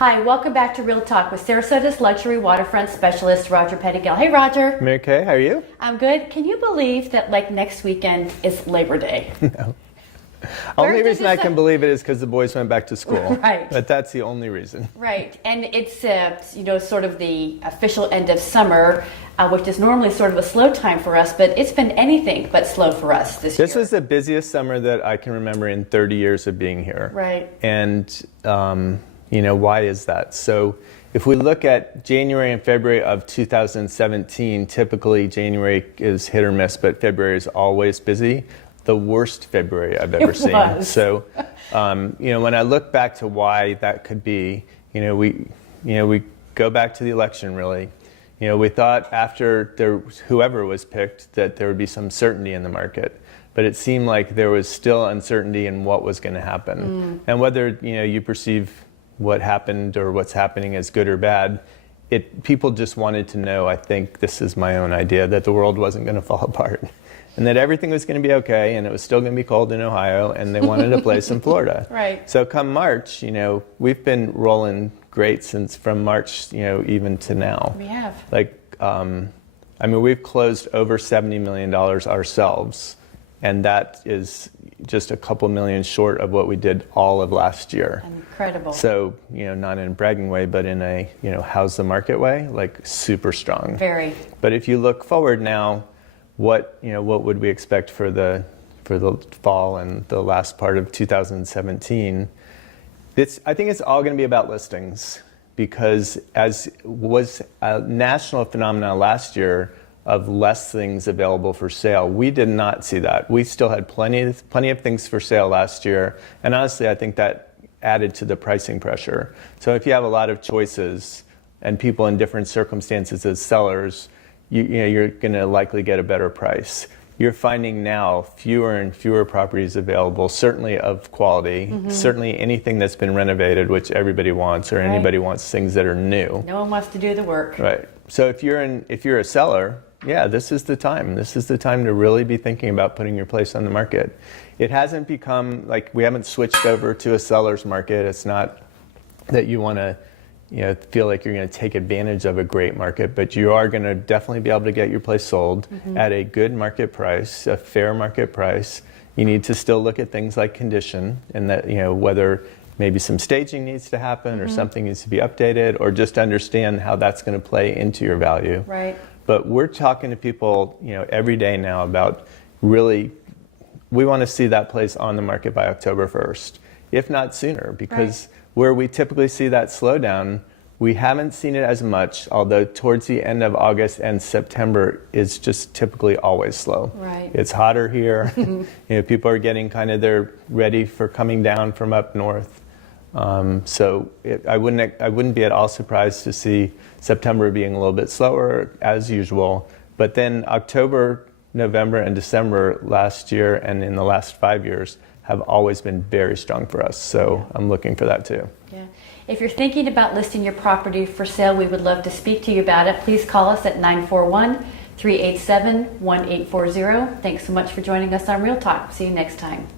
Hi, welcome back to Real Talk with Sarasota's luxury waterfront specialist, Roger Pettingell. Hey, Roger. Mary Kay, how are you? I'm good. Can you believe that next weekend is Labor Day? No. Only reason I can believe it is because the boys went back to school. Right. But that's the only reason. Right. And it's, sort of the official end of summer, which is normally sort of a slow time for us, but it's been anything but slow for us this year. This was the busiest summer that I can remember in 30 years of being here. Right. And, why is that? So if we look at January and February of 2017, typically January is hit or miss, but February is always busy. The worst February I've ever seen. Was. So, when I look back to why that could be, we go back to the election really. We thought after whoever was picked that there would be some certainty in the market, but it seemed like there was still uncertainty in what was going to happen. And whether, you perceive what happened or what's happening as good or bad, people just wanted to know, I think this is my own idea, that the world wasn't going to fall apart. And that everything was going to be okay, and it was still going to be cold in Ohio, and they wanted a place in Florida. Right. So come March, we've been rolling great from March, even to now. We have. We've closed over $70 million ourselves, and that is just a couple million short of what we did all of last year. Incredible. So, not in a bragging way, but in a, how's the market way, super strong. Very. But if you look forward now, what would we expect for the fall and the last part of 2017? I think it's all going to be about listings, because as was a national phenomenon last year of less things available for sale, we did not see that. We still had plenty of things for sale last year, and honestly, I think that added to the pricing pressure. So if you have a lot of choices and people in different circumstances as sellers, you're going to likely get a better price. You're finding now fewer and fewer properties available, certainly of quality, certainly anything that's been renovated, which everybody wants, or anybody wants things that are new. No one wants to do the work. Right. So if you're a seller, this is the time. This is the time to really be thinking about putting your place on the market. It hasn't become we haven't switched over to a seller's market. It's not that you want to feel like you're going to take advantage of a great market, but you are going to definitely be able to get your place sold at a good market price, a fair market price. You need to still look at things like condition, and that, whether maybe some staging needs to happen or something needs to be updated, or just understand how that's going to play into your value. Right. But we're talking to people, every day now about really, we want to see that place on the market by October 1st, if not sooner, because where we typically see that slowdown, we haven't seen it as much, although towards the end of August and September is just typically always slow. Right. It's hotter here. People are getting they're ready for coming down from up north. I wouldn't be at all surprised to see September being a little bit slower as usual. But then October, November, and December last year and in the last 5 years have always been very strong for us. So I'm looking for that too. Yeah. If you're thinking about listing your property for sale, we would love to speak to you about it. Please call us at 941-387-1840. Thanks so much for joining us on Real Talk. See you next time.